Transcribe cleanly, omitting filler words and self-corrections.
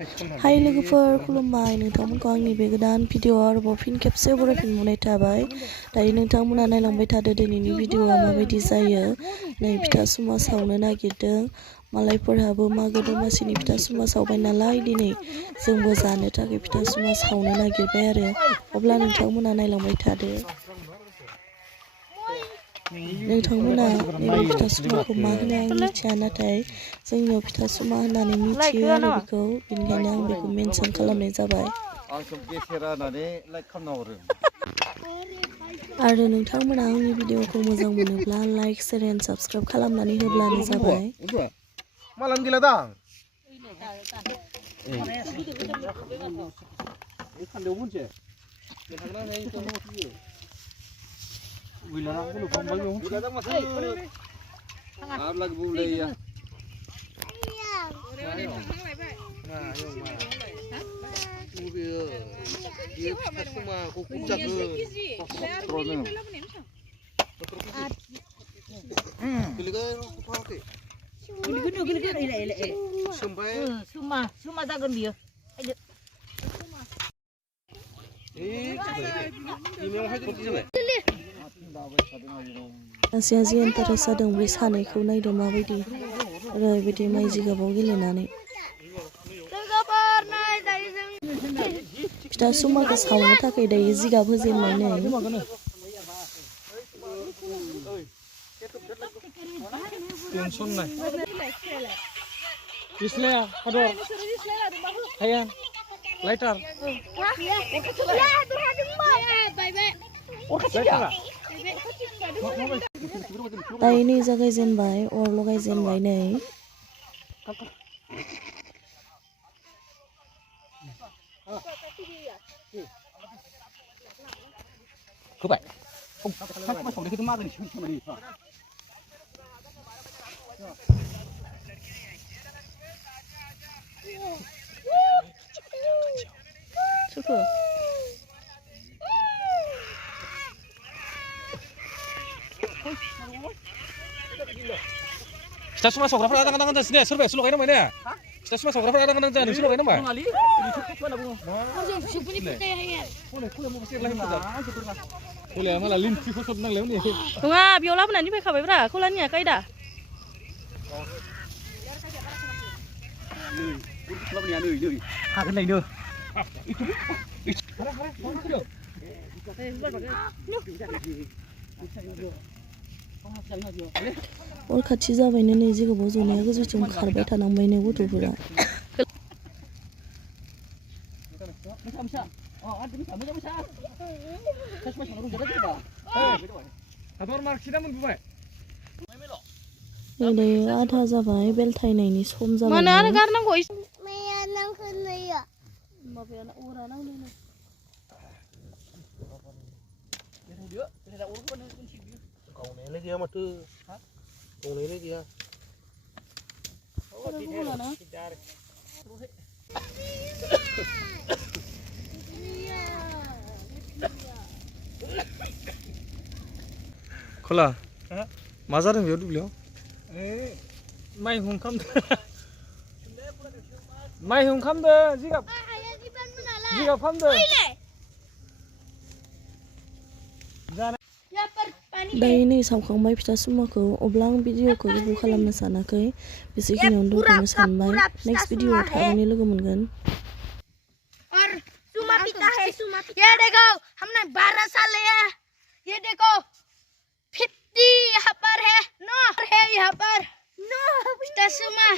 Hai लोगोफोर खुलुमबाय नोंथांमोनखौ आंनि बे गोदान भिडिअ आरोबाव फिन खेबसे बरायफिनबावनाय थाबाय दायो नोंथांमोना नायलांबाय थादो दिनैनि भिडिअआ माबायदि जायो नै फिथा सुमा सावनो नागिरदों मालायफोरहाबो मागो दमासिनि फिथा सुमा सावबाय नालाय दिनै जोंबो जानो थाखाय फिथा सुमा सावनो नागिरबाय आरो अब्ला नोंथांमोना नायलांबाय थादो नोंथांमोना नैबे फिथा सुमाखौ मा होनो आं मिथिया नाथाय जोंनियाव फिथा सुमा होननानै मिथियो आरो बेखौ बेनिखायनो आं बेखौ मेनसन खालामनाय जाबाय आरो नोंथांमोना आंनि भिडिअखौ मोजां मोनोब्ला लाइक शेयार एन्ड साबस्क्राइब खालामनानै होब्लानो जाबाय मालान गैला दां Suma जागोन बियो सासेया जि इन्टारेस्ट जादों बे सानैखौ नायदो माबायदि ओरैबायदि माइ जिगाबाव गेलेनानै फिथा सुमाखौ सावनो थाखाय दायो जिगाब होजेनबाय नै दायो नै जागायजेनबाय अर लगायजेनबाय नै Kita semua saudara ada kadang-kadang sini, survei selalu kayak namanya. Kita semua saudara ada kadang-kadang sini, selalu kayak namanya. Boleh malah linci khusus nang lewat ni. Sunga, biola mana ni mereka berapa? Kau lani apa ida? Kalau ni anu, hakan lain tu. Itu. अर खाथि जाबायनो नै जिगाबाव जनाया गोजौथिं खारबाय थानांबायनो गथ'फोरा नै दायो आधा जाबाय बेलथायनायनि सम जाबाय mana ada garnanggo Ini dia mah tuh, ini dia. Kola, mazar yang biar dulu. Mai hongkam deh. Mai hongkam deh, jika ham deh. दायो नै सावखांबाय फिथा सुमाखौ अब्ला आं भिडिअखौ गोबाव खालामनो सानाखै बेसेखिनियावनो दोनथ'नो सानबाय नेक्स्ट भिडिअआव थाबैनो लोगो मोनगोन और सुमा पिता है ये देखो हमने 12 साल लिया ये देखो 50 यहाँ पर है 9 है यहाँ पर 9 पिता सुमा